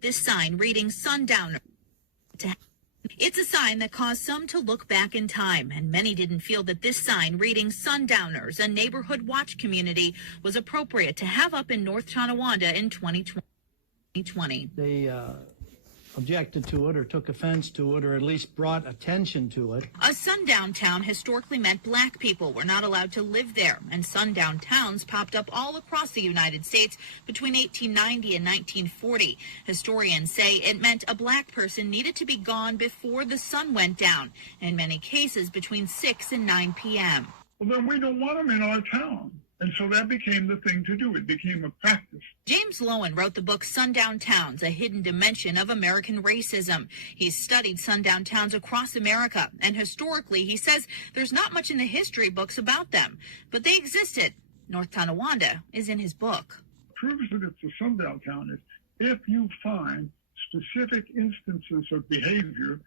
This sign reading Sundowner. It's a sign that caused some to look back in time, and many didn't feel that this sign reading Sundowners, a neighborhood watch community, was appropriate to have up in North Tonawanda in 2020. They objected to it or took offense to it or at least brought attention to it. A sundown town historically meant black people were not allowed to live there, and sundown towns popped up all across the United States between 1890 and 1940. Historians say it meant a black person needed to be gone before the sun went down, in many cases between 6 and 9 p.m. Well, then we don't want them in our town. And so that became the thing to do. It became a practice. James Lowen wrote the book Sundown Towns, A Hidden Dimension of American Racism. He's studied sundown towns across America, and historically, he says there's not much in the history books about them, but they existed. North Tonawanda is in his book. Proves that it's a sundown town is if you find specific instances of behavior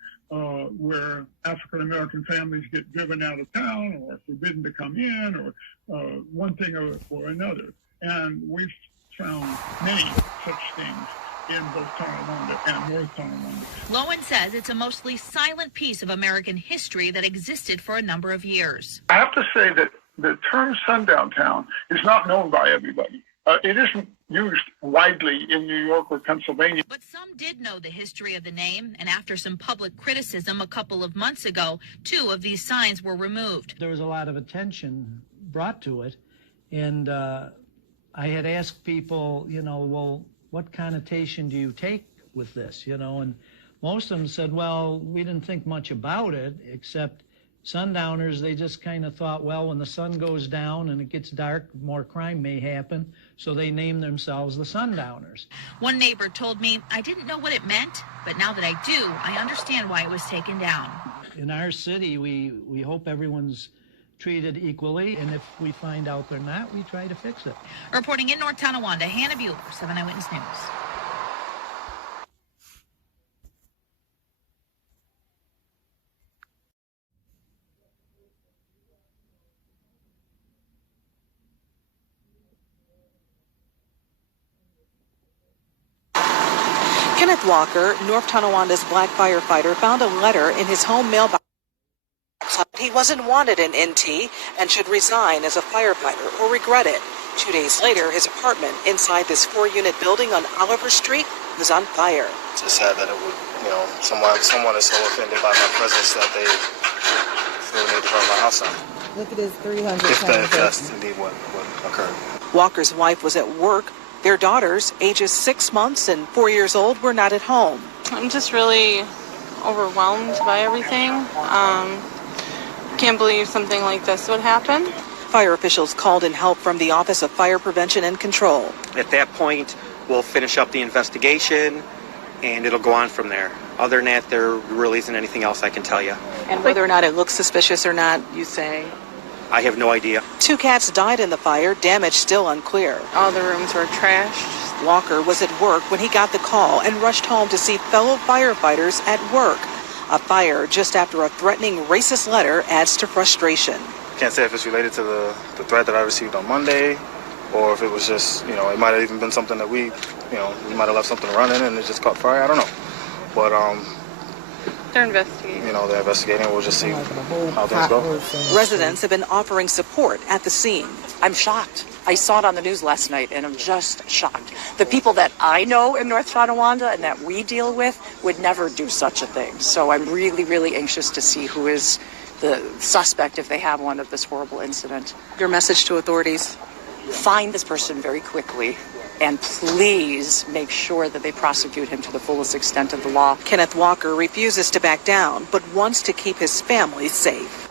where African-American families get driven out of town or forbidden to come in or one thing or another. And we've found many such things in both Tonawanda and North Tonawanda. Lowen says it's a mostly silent piece of American history that existed for a number of years. I have to say that the term sundown town is not known by everybody. It isn't used widely in New York or Pennsylvania. But some did know the history of the name, and after some public criticism a couple of months ago, 2 of these signs were removed. There was a lot of attention brought to it, and I had asked people, well, what connotation do you take with this, and most of them said, well, we didn't think much about it, except sundowners, they just kind of thought, well, when the sun goes down and it gets dark, more crime may happen, so they named themselves the Sundowners. One neighbor told me, I didn't know what it meant, but now that I do, I understand why it was taken down. In our city, we hope everyone's treated equally, and if we find out they're not, we try to fix it. Reporting in North Tonawanda, Hannah Bueller, 7 Eyewitness News. Kenneth Walker, North Tonawanda's black firefighter, found a letter in his home mailbox. He wasn't wanted in NT and should resign as a firefighter or regret it. 2 days later, his apartment inside this 4-unit building on Oliver Street was on fire. It's just sad that it would, someone is so offended by my presence that they feel the need to burn my house down. Look at this 300. If that's indeed what occurred. Walker's wife was at work. Their daughters, ages 6 months and 4 years old, were not at home. I'm just really overwhelmed by everything. Can't believe something like this would happen. Fire officials called in help from the Office of Fire Prevention and Control. At that point, we'll finish up the investigation, and it'll go on from there. Other than that, there really isn't anything else I can tell you. And whether or not it looks suspicious or not, you say? I have no idea. 2 cats died in the fire, damage still unclear. All the rooms were trashed. Walker was at work when he got the call and rushed home to see fellow firefighters at work. A fire just after a threatening racist letter adds to frustration. Can't say if it's related to the threat that I received on Monday, or if it was just, it might have even been something that we might have left something running and it just caught fire. I don't know. But, they're investigating. They're investigating. We'll just see how things go. Residents have been offering support at the scene. I'm shocked. I saw it on the news last night, and I'm just shocked. The people that I know in North Tonawanda and that we deal with would never do such a thing. So I'm really, really anxious to see who is the suspect if they have one of this horrible incident. Your message to authorities? Find this person very quickly, and please make sure that they prosecute him to the fullest extent of the law. Kenneth Walker refuses to back down, but wants to keep his family safe.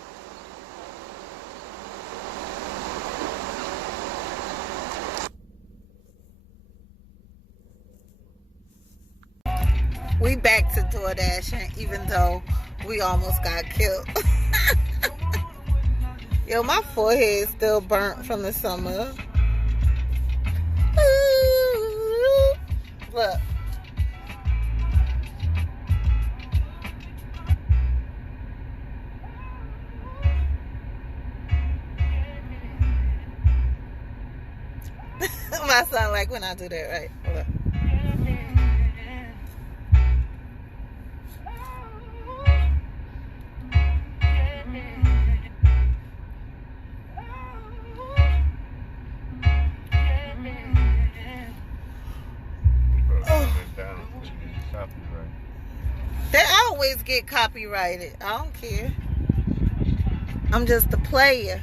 We back to Doordashed, even though we almost got killed. Yo, my forehead still burnt from the summer. Ooh, look. My son like when I do that, right? Look. copyright. They always get copyrighted. I don't care. I'm just a player.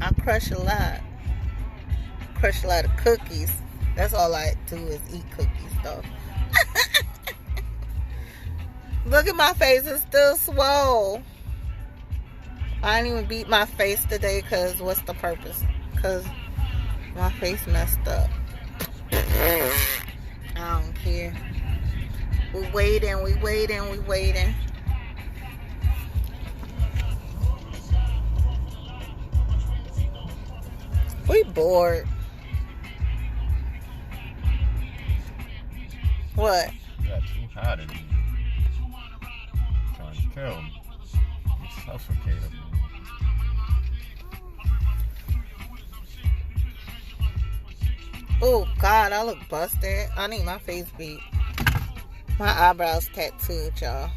I crush a lot. Crush a lot of cookies. That's all I do is eat cookies, though. Look at my face. It's still swole. I didn't even beat my face today because what's the purpose? Because my face messed up. I don't care. We waiting. We bored. What? Got too hot in here. Trying to kill me. Suffocate me. Oh God, I look busted. I need my face beat. My eyebrows tattooed, y'all.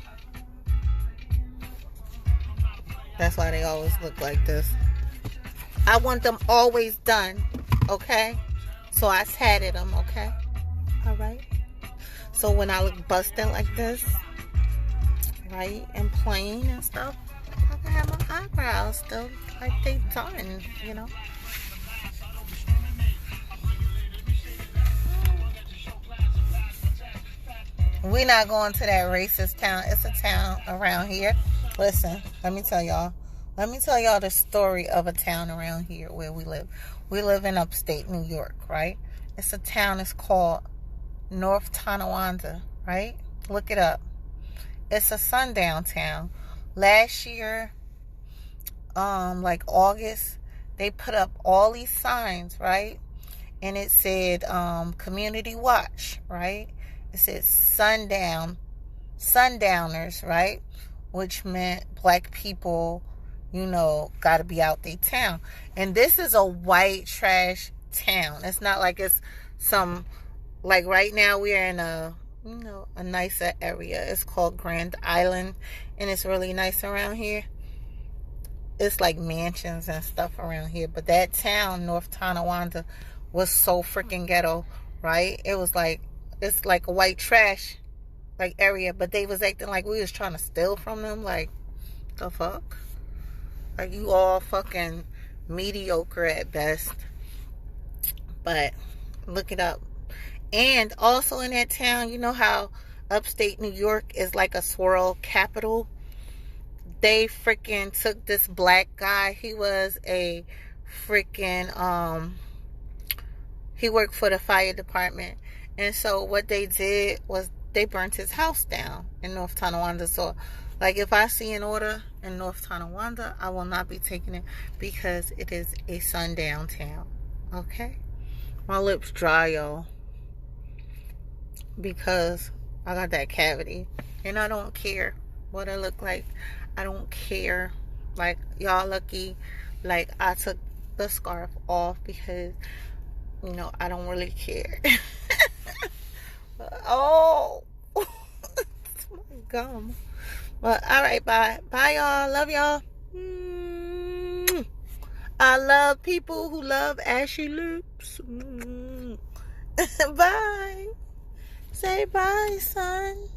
That's why they always look like this. I want them always done, okay? So I tatted them, okay? All right? So when I look busted like this, right, and plain and stuff, I can have my eyebrows still like they done, you know? We're not going to that racist town. It's a town around here. Listen, let me tell y'all the story of a town around here where we live. We live in upstate New York, right? It's a town, it's called und0wn, right? Look it up. It's a sundown town. Last year, like August, they put up all these signs, right? And it said community watch, right? It said sundowners, right? Which meant black people, you know, got to be out their town. And this is a white trash town. It's not like it's some, like right now we're in a, you know, a nicer area. It's called Grand Island, and it's really nice around here. It's like mansions and stuff around here. But that town, und0wn, was so freaking ghetto, right? It was like, it's like a white trash like area, but they was acting like we was trying to steal from them. Like, the fuck? Like, you all fucking mediocre at best. But look it up. And also in that town, you know how upstate New York is like a swirl capital? They freaking took this black guy. He was a freaking he worked for the fire department. And so what they did was they burnt his house down in und0wn. So, like, if I see an order in und0wn, I will not be taking it because it is a sundown town. Okay? My lips dry, y'all. Because I got that cavity. And I don't care what I look like. I don't care. Like, y'all lucky. Like, I took the scarf off because, you know, I don't really care. Oh, it's my gum. But all right, bye y'all. Love y'all. I love people who love ashy lips. Bye. Say bye, son.